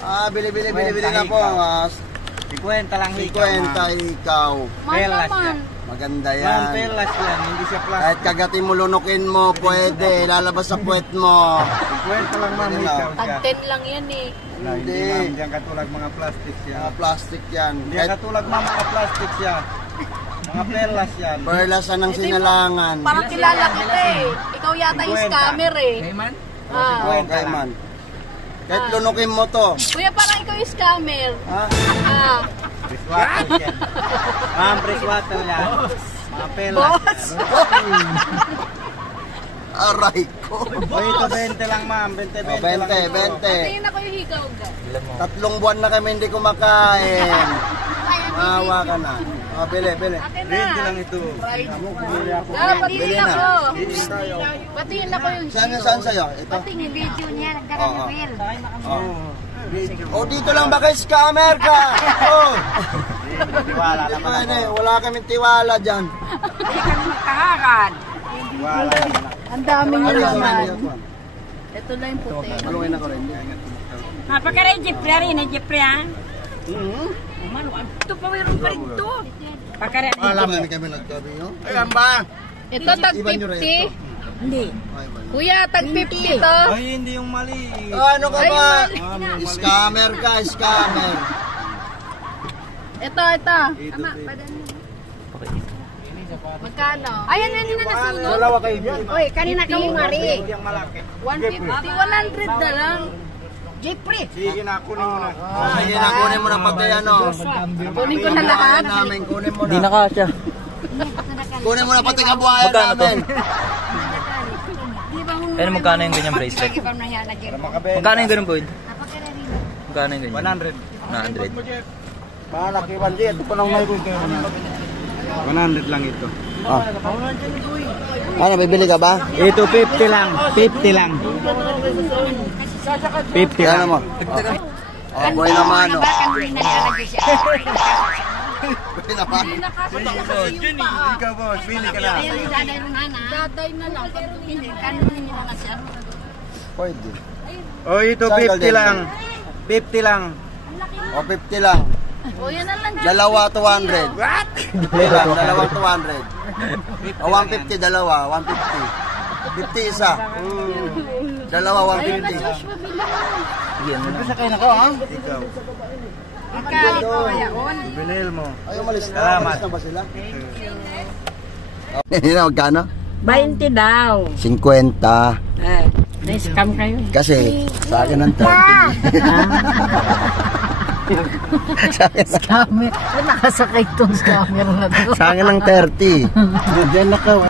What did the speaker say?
Bili na po. 50 lang hikaw. 50 ikaw. Pelas yan. Maganda Ma'am, yan. pelas yan. Hindi siya plastic. Kahit kagatin mo, lunukin mo, pwede. Lalabas sa puwet mo. 50 lang ma'am hikaw siya. Tag 10 lang yan eh. Hindi ma'am, hindi yan katulad mga plastic siya. Mga plastic yan. Hindi yan katulad mga plastic siya. Mga pelas yan. Perlasan ng sinalangan. Parang kilala kita eh. Ikaw yata yung scammer eh. man? Okay man. Kahit lunukin mo to. Kuya, parang ikaw yung scammer. Ha? Freshwater yan. Ma'am, freshwater yan. Mga pelas. Aray ko. Ito 20 lang ma'am. 20 lang. 20. Tingin ako yung higaw ka. 3 buwan na kami hindi kumakain. Maawa ka na. Bili. Akin na. 20 lang ito. Patingin na. ako. Patingin ako yung Saan sa'yo? Ito? Patingin video niya. Nagkakalawil. Oh, dito lang ba kay scammer ka? Oh. Tiwala naman ako. Wala kaming tiwala dyan. Kaharan. Tiwala naman ako. Ang daming Ano naman. yan? Ito lang yung puti. Haluin ako rin. Napakaray Jeffrey rin na Jeffrey ha? Ito pa mayroon pa rin ito. Pakaray. Alam na kami nagkabi yun. Ayan ba? Ito tag 50. Hindi. Kuya, tag 50 to. Ay, hindi yung mali. Ano ka ba? Scammer ka, scammer. Ito. Ama, padan mo. Magkano? Ayan na nasunod. Dalawa kayo dyan. Oy, kanina ka mo ngari. Yung malaki. 150, 100 na lang. Jeffrey. Sige na, kunin mo na. Sige na, kunin mo na pati ano. Kunin ko na lahat. Namin, kunin mo na. Hindi na kasya. Kunin mo na pati kabuhayan Magkano to? namin. Pero magkano yung ganyan bracelet? Magkano yung ganyan, Boyd? Magkano yung ganyan? 100. 100. Malaki, Wandi. Ito pa lang mayroon kayo. 100 lang ito. Ano, bibili ka ba? Ito 50 lang. 50 lang. 50 Ano lang. mo? Buhay naman, no? Buhay naman. Ikaw boss, pili ka na. Daday na lang. Pwede. Oh, ito 50 lang. 50 lang. O, 50 lang. O, yan na lang. Dalawa, 200. What? Dalawang 200. O, 150, dalawa. 150. 50 isa. Dalawa, 150. Isa kayo na ko, ha? Ikaw. Binil mo. Ay, umalis na. Salamat. Umalis na ba sila? Hindi na, magkano? 20 daw. 50. Na-scam kayo. Kasi, sa akin ng 30. Scammer. Nakasakay itong scammer na to. Sa akin ng 30. Diyan na ka.